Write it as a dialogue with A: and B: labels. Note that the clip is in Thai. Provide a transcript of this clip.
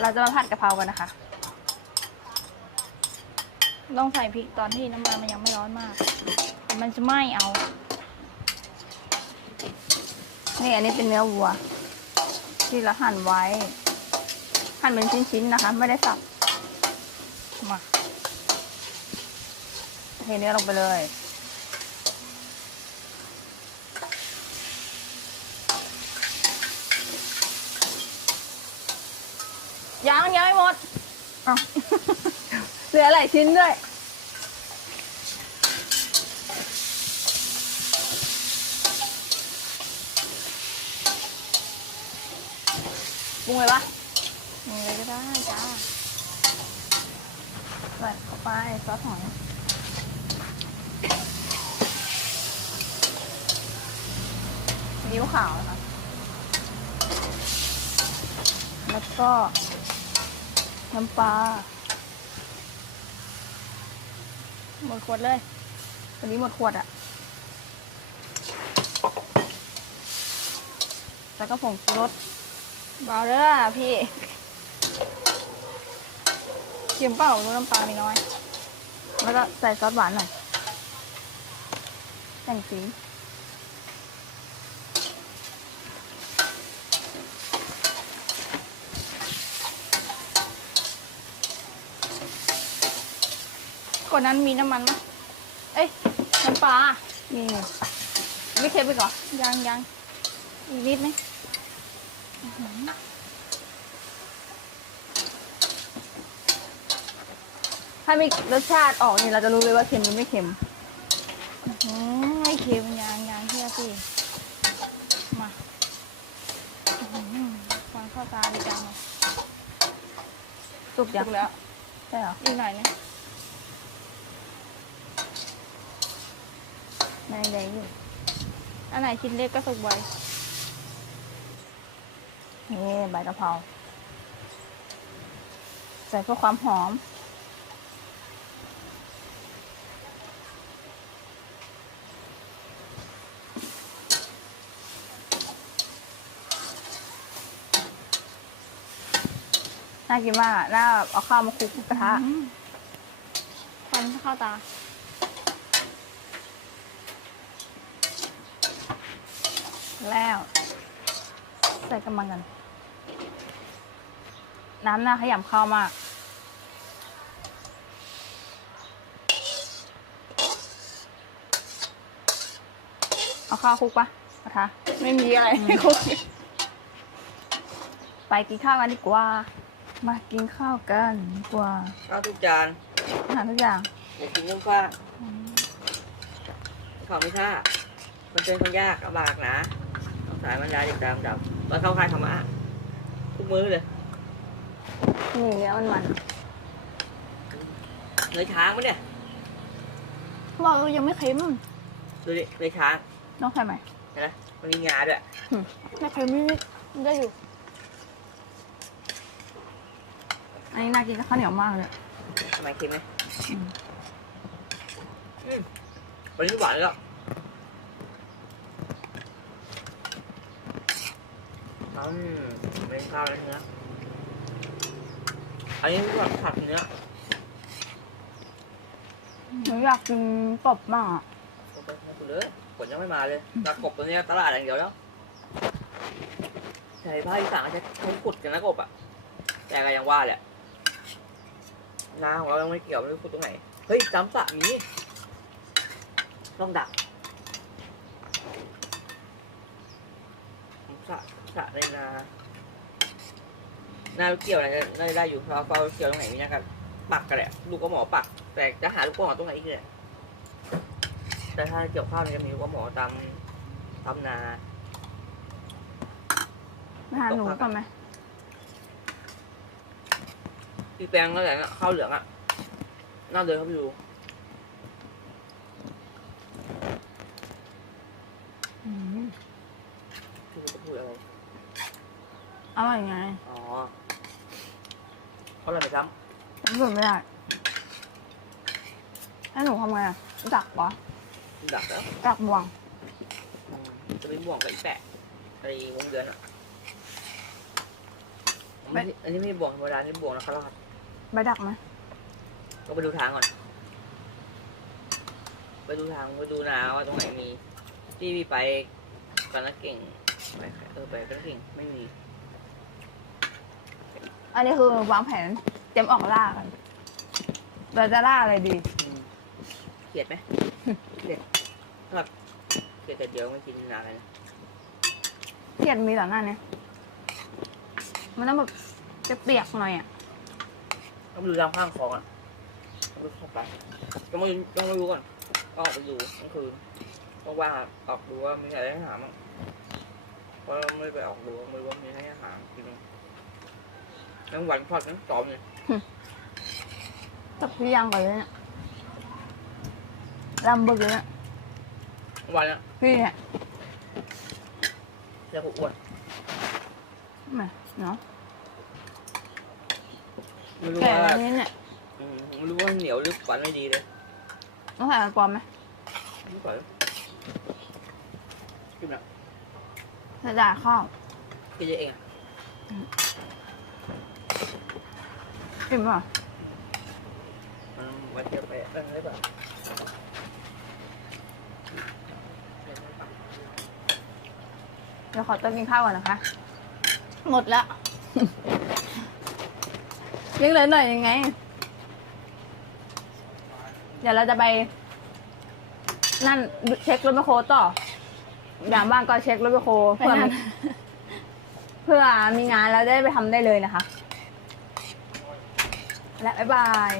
A: เราจะมาผัดกะเพรากันนะคะ ต้องใส่พริกตอนที่น้ำมันมันยังไม่ร้อนมาก มันจะไหม้เอา นี่อันนี้เป็นเนื้อวัว ที่เราหั่นไว้ หั่นเป็นชิ้นๆนะคะ ไม่ได้สับ มาเทเนื้อลงไปเลย ยังยังไม่หมด อ้าวเหลือหลายชิ้นด้วย ปรุงเลยปะปรุงเลยก็ได้จ้าใส่เข้าไปซอสหอยนิ้วขาวนะคะ แล้วก็ น้ำปลาหมดขวดเลยวันนี้หมดขวดอะแล้วก็ผงชูรสเบาเด้อพี่เค็มเปล่ารู้น้ำปลามีน้อย แล้วก็ใส่ซอสหวานหน่อยแต่งสี กดนั้นมีน้ำมันไหมเอ้ยน้ำปลามีไม่เค็มไปก่อนยังยังอีกนิดไหมอื้อหือถ้ามีรสชาติออกนี่เราจะรู้เลยว่าเค็มหรือไม่เค็มอื้อหือไม่เค็มยังยังเชื่อสิมาอื้อหือฟังเข้าตาดีจังเลยสุกยังแล้ว ใช่เหรอ อีกหน่อยนะ แดงๆอยู่อันไหนชิ้นเล็กก็สุกไวนี่ใบกะเพราใส่เพื่อความหอม น่ากินมากอะน่าเอาข้าวมาคลุกกระทะควันเข้าตา แล้ว ใส่กำมังกัน น้ำหน้าขยำข้าวมาก เอาข้าวคลุกปะกระทะไม่มีอะไรให้คลุก ไปกินข้าวกันดีกว่า มากินข้าวกันดีกว่า
B: ข้าวทุกจาน
A: อาหารทุกอย่าง
B: อย่ากินน้ำฟ้าของไม่ท่ามันเป็นคนยากลำบากนะต้อง สายมันยายจับดำจับตอนเข้าค่ายธรรมะทุกมื้อเลย
A: นี่เนื้อมันมัน
B: เนื้อช้างมั้ยเนี่ย
A: บอกว่ายังไม่เค็ม
B: ดูดิเนื้อช้าง
A: น้องใส่ไหม
B: เห็นไหมมันมีงาด้วย
A: ไม่เค็มไม่ได้อยู่อันนี้น่ากินกับข้าวเหนียวมากเลย
B: ทำไมเค็มไหม
A: อืม
B: อืมวันนี้หวานแล้วอืม เป็นข้าวแล้วเนื้ออันนี้แบบผัดเนื้อ
A: หนูอยากกินกบมากอะ
B: โอเคไม่ถูกเลยผลยังไม่มาเลยปลากบตัวนี้ตลาดอย่างเดียวแล้วใช่ภาคอีสานเขาจะเขาขุดกันนะกบอะ แต่ก็ยังว่าแหละนาของเรายังไม่เกี่ยวไม่รู้ขุดตรงไหน เฮ้ยจำสระมีต้องดักสระ สระในนานาลูกเกี่ยวอะไรจะได้ได้อยู่เราเราเกี่ยวตรงไหนนี่นะครับปักกันแหละลูกก็หมอปัก แต่จะหาลูกก็หมอตรงไหนอีกเนี่ยแต่ถ้าเกี่ยวข้าวเนี่ยจะมีว่าหมอตามตามนา
A: มาหาหนูก่อนไหม
B: ที่แปลงนั่นแหละข้าวเหลืองอะน่าเดินเข้าไปดู
A: อืม
B: ที่มันจะพูดอะไร
A: อร่อยไง
B: อ๋อเขาอะไรไปซ้
A: รู้สึกไม่ได้ให้หนูทำไงอะจักปะำ
B: ดักแล้ว
A: จักบ่วง
B: อืมจะไปบ่วงกับอีแปะไอ้วงเดือนอะ
A: ไม่
B: อันนี้อันนี้ไม่ได้บวกธรรมดานี่บวกนะคราช
A: ใบดักไหม
B: ก็ไปดูทางก่อน ไปดูทางไปดูนาว่าตรงไหนมีที่พี่ไปกันนักเก่งไปเออไปกันนักเก่งไม่มี
A: อันนี้คือวางแผนเตรียมออกล่ากันเราจะล่าอะไรดี
B: อืมเกลียดไหมเกลียดครับเกลียดแต่เดียวไม่กินนานเลยนะ
A: เทียดมีแต่หน้าเนี้ยมันต้องแบบเปียกๆหน่อยอะ
B: ต้องไปดูทางข้างคลองอะดูเข้าไปต้องมาต้องมาดูก่อนก็ออกไปดูกลางคืนว่างๆอะออกดูว่ามีอะไรให้หามั้งเพราะเราไม่ไปออกดูไม่รู้ว่ามีอะไรให้หากิน ทั้งวันพอดทั้งตอมเลย
A: ตับพี่ยังก่อนเลยเนี่ยลำบึกเลยเนี่ย
B: ทั้งวันอะ
A: พี่เนี่ย
B: เรียกว่าอ้วน
A: แหม่เนาะ
B: ไม่รู้
A: แก่
B: ว่า
A: อันนี้เนี่ย
B: อืมไม่รู้ว่าเหนียวหรือฝันไม่ดีเลย
A: ต้องใส่กระปอมไหม
B: ไม่ปล่อยกินแบบ
A: ใส่จ่ายข้าว
B: กินเองอะ
A: กินป่ะ
B: มันวันเดียวไปเรื่องอะไรแบบ
A: เดี๋ยวขอตัวกินข้าวก่อนนะคะ หมดแล้วยังเหลือหน่อยยังไง เดี๋ยวเราจะไป นั่นเช็ครถแมคโครต่อ อย่างบ้านก็เช็ครถแมคโครเพื่อมีเพื่อมีงานแล้วได้ไปทำได้เลยนะคะ และบ๊ายบาย